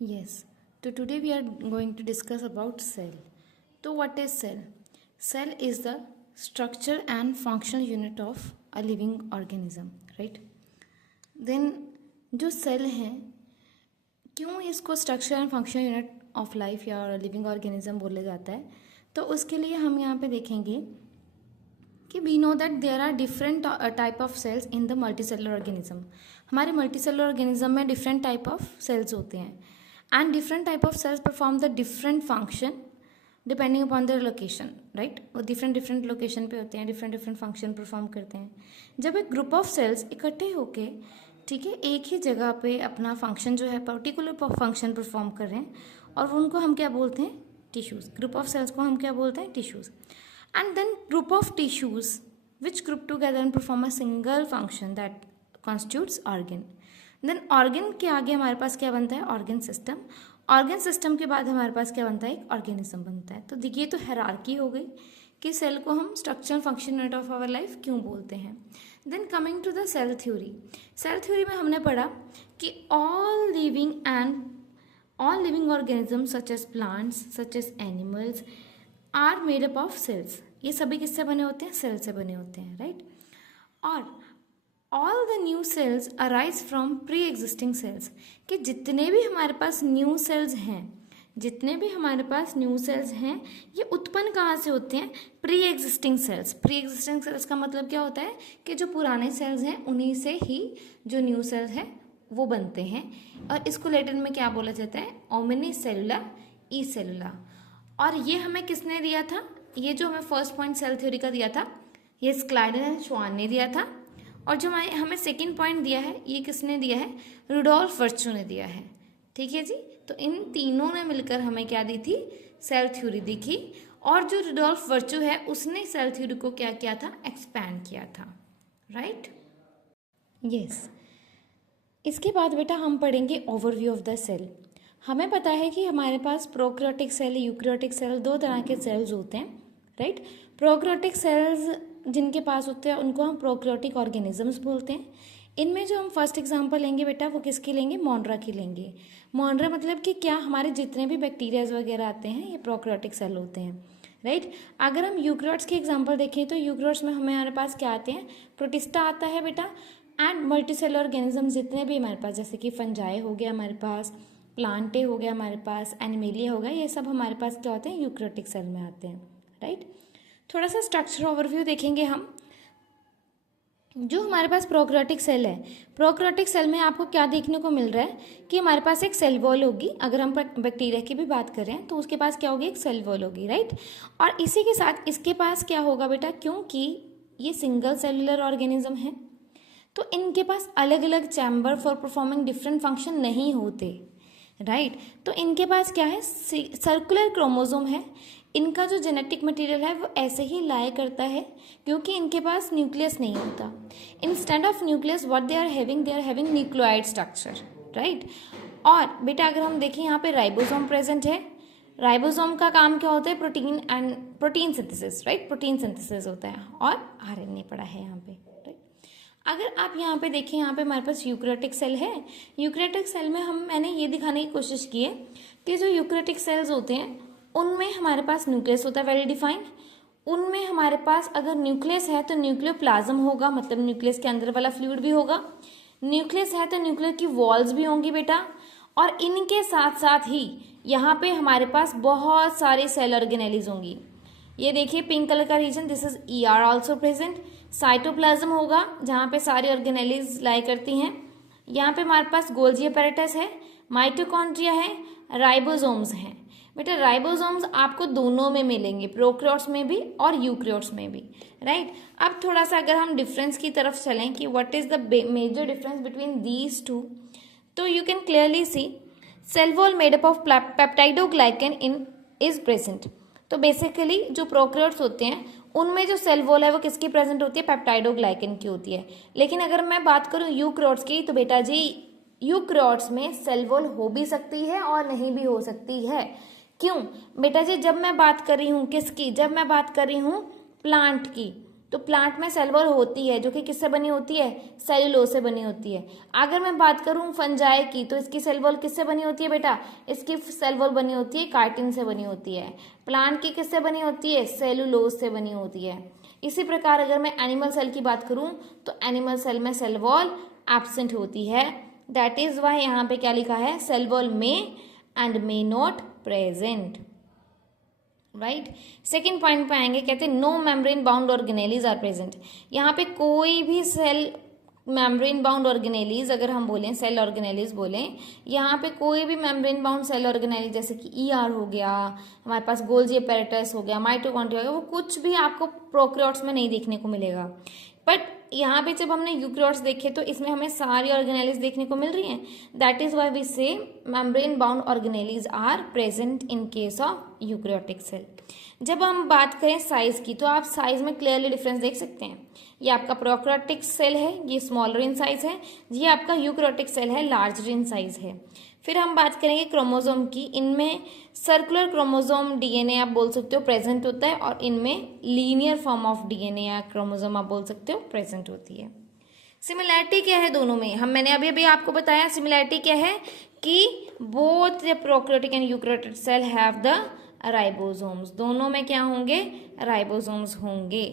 Yes. So today we are going to discuss about cell. So what is cell? Cell is the structure and functional unit of a living organism, right? Then जो cell है क्यों इसको structure and functional unit of life या living organism बोला जाता है, तो उसके लिए हम यहाँ पे देखेंगे कि we know that there are different type of cells in the multicellular organism. हमारे मल्टीसेलुलर ऑर्गेनिज्म में डिफरेंट टाइप ऑफ सेल्स होते हैं and different type of cells perform the different function depending upon their location, right. वो different location पे होते हैं, different function perform करते हैं. जब एक ग्रुप ऑफ सेल्स इकट्ठे होके, ठीक है, एक ही जगह पे अपना फंक्शन जो है पर्टिकुलर फंक्शन परफॉर्म कर रहे हैं, और उनको हम क्या बोलते हैं? टिश्यूज़. ग्रुप ऑफ सेल्स को हम क्या बोलते हैं? Tissues. And then group of tissues which group together and perform a single function that constitutes organ. Then organ के आगे हमारे पास क्या बनता है? Organ system. ऑर्गन सिस्टम के बाद हमारे पास क्या बनता है? एक ऑर्गेनिज्म बनता है. तो देखिए, तो हायरार्की हो गई कि सेल को हम structure function unit of our life क्यों बोलते हैं. Then coming to the cell theory. Cell theory में हमने पढ़ा कि all living organism such as plants, such as animals are made up of cells. ये सभी किससे बने होते हैं? सेल से बने होते हैं, राइट. और all the new sales arise from pre existing cells. कि जितने भी हमारे पास न्यू सेल्स हैं, ये उत्पन्न कहाँ से होते हैं? Pre existing cells. Pre existing cells का मतलब क्या होता है? कि जो पुराने सेल्स हैं उन्हीं से ही जो न्यू सेल्स हैं वो बनते हैं. और इसको लैटिन में क्या बोला जाता है? ओमनी सेलुला ई सेलुला. और ये हमें किसने दिया था? ये जो हमें फर्स्ट पॉइंट सेल थ्योरी का दिया था, ये स्क्लाइडन एंड श्वान ने दिया था. और जो हमें सेकंड पॉइंट दिया है, ये किसने दिया है? रुडोल्फ वर्चू ने दिया है. ठीक है जी. तो इन तीनों ने मिलकर हमें क्या दी थी? सेल थ्योरी दी थी. और जो रुडोल्फ वर्चू है उसने सेल थ्योरी को क्या किया था? एक्सपैंड किया था, राइट. यस. इसके बाद बेटा हम पढ़ेंगे ओवरव्यू ऑफ द सेल. हमें पता है कि हमारे पास प्रोकैरियोटिक सेल, यूकैरियोटिक सेल, दो तरह के सेल्स होते हैं, राइट. प्रोकैरियोटिक सेल्स जिनके पास होते हैं उनको हम प्रोकैरियोटिक ऑर्गेनिजम्स बोलते हैं. इनमें जो हम फर्स्ट एग्जांपल लेंगे बेटा, वो किसकी लेंगे? मोनरा की लेंगे. मोनरा मतलब कि क्या, हमारे जितने भी बैक्टीरियाज वगैरह आते हैं ये प्रोकैरियोटिक सेल होते हैं, राइट. अगर हम यूकैरियोट्स की एग्जाम्पल देखें तो यूकैरियोट्स में हमारे पास क्या आते हैं? प्रोटिस्टा आता है बेटा. एंड मल्टीसेलुलर ऑर्गेनिज्म जितने भी हमारे पास, जैसे कि फंजाई हो गया हमारे पास, प्लांटे हो गया हमारे पास, एनिमेलिया हो गया, ये सब हमारे पास क्या होते हैं? यूकैरियोटिक सेल में आते हैं, राइट. थोड़ा सा स्ट्रक्चर ओवरव्यू देखेंगे हम. जो हमारे पास प्रोकैरियोटिक सेल है, प्रोकैरियोटिक सेल में आपको क्या देखने को मिल रहा है? कि हमारे पास एक सेल वॉल होगी. अगर हम बैक्टीरिया की भी बात करें तो उसके पास क्या होगी? एक सेल वॉल होगी, राइट. और इसी के साथ इसके पास क्या होगा बेटा? क्योंकि ये सिंगल सेलुलर ऑर्गेनिज्म है तो इनके पास अलग अलग chamber for performing different function नहीं होते, राइट. तो इनके पास क्या है? सर्कुलर क्रोमोसोम है. इनका जो जेनेटिक मटेरियल है वो ऐसे ही लाया करता है क्योंकि इनके पास न्यूक्लियस नहीं होता. Instead of nucleus what they are having nucleoid structure, right. और बेटा अगर हम देखें यहाँ पे राइबोसोम प्रेजेंट है. राइबोसोम का काम क्या होता है? Protein synthesis, right. Protein synthesis होता है. और आरएनए पड़ा है यहाँ पे, राइट. अगर आप यहाँ पे देखें, यहाँ पे हमारे पास यूकैरियोटिक सेल है. यूकैरियोटिक सेल में मैंने ये दिखाने की कोशिश की है कि जो यूकैरियोटिक सेल्स होते हैं उनमें हमारे पास न्यूक्लियस होता है वेल डिफाइंड. उनमें हमारे पास अगर न्यूक्लियस है तो न्यूक्लियोप्लाज्म होगा, मतलब न्यूक्लियस के अंदर वाला फ्लूइड भी होगा. न्यूक्लियस है तो न्यूक्लियर की वॉल्स भी होंगी बेटा. और इनके साथ साथ ही यहाँ पे हमारे पास बहुत सारे सेल ऑर्गेनेलीज होंगी. ये देखिए पिंक कलर का region, this is ER also present. साइटोप्लाज्म होगा जहाँ पे सारी ऑर्गेनेलीज लाई करती हैं. यहाँ पे हमारे पास गोल्जी अपैरेटस है, माइटोकॉन्ड्रिया है, राइबोसोम्स हैं. बेटा राइबोसोम्स आपको दोनों में मिलेंगे, प्रोकैरियोट्स में भी और यूकैरियोट्स में भी, राइट. अब थोड़ा सा अगर हम डिफरेंस की तरफ चलें कि what is the major difference between these two, तो you can clearly see cell wall made up of peptidoglycan in is present. तो बेसिकली जो प्रोकैरियोट्स होते हैं उनमें जो सेल वॉल है वो किसकी प्रेजेंट होती है? पेप्टाइडोग्लाइकन की होती है. लेकिन अगर मैं बात करूं यूकैरियोट्स की, तो बेटा जी यूकैरियोट्स में सेल वॉल हो भी सकती है और नहीं भी हो सकती है. क्यों बेटा जी? जब मैं बात कर रही हूँ किसकी? जब मैं बात कर रही हूँ प्लांट की, तो प्लांट में सेल वॉल होती है, जो कि किससे बनी होती है, सेल्यूलोज से बनी होती है। अगर मैं बात करूं फंजाई की, तो इसकी सेल वॉल किससे बनी होती है बेटा, इसकी सेल वॉल बनी होती है काइटिन से बनी होती है। प्लांट की किससे बनी होती है, सेल्यूलोज से बनी होती है। इसी प्रकार अगर मैं एनिमल सेल की बात करूं तो एनिमल सेल में सेल वॉल एब्सेंट होती है। दैट इज वाई यहाँ पे क्या लिखा है, cell wall may and may not present, right. Second point पे आएंगे, कहते हैं no membrane bound organelles are present. यहाँ पे कोई भी सेल मेम्ब्रेन बाउंड ऑर्गेनेलीज अगर हम बोलें, सेल ऑर्गेनेलीज बोलें, यहाँ पे कोई भी मेम्ब्रेन बाउंड सेल ऑर्गेनेलीज जैसे कि ईआर हो गया, हमारे पास गोल्जी अपैरेटस हो गया, माइटोकॉन्ड्रिया हो गया, वो कुछ भी आपको प्रोकैरियोट्स में नहीं देखने को मिलेगा। बट यहाँ पे जब हमने यूकैरियोट्स देखे तो इसमें हमें सारी ऑर्गेनेलीज देखने को मिल रही हैं। That is why we say membrane bound organelles are present in case of eukaryotic cell. जब हम बात करें साइज की, तो आप साइज में क्लियरली डिफरेंस देख सकते हैं। ये आपका प्रोकैरियोटिक सेल है, ये स्मॉलर इन साइज है, ये आपका यूकैरियोटिक सेल है, लार्जर इन साइज है। फिर हम बात करेंगे क्रोमोसोम की, इनमें सर्कुलर क्रोमोसोम डीएनए आप बोल सकते हो प्रेजेंट होता है, और इनमें लीनियर फॉर्म ऑफ डीएनए या क्रोमोसोम आप बोल सकते हो प्रेजेंट होती है। सिमिलैरिटी क्या है दोनों में, मैंने अभी अभी आपको बताया सिमिलैरिटी क्या है कि both the prokaryotic and eukaryotic cell have the ribosomes, दोनों में क्या होंगे, राइबोसोम्स होंगे।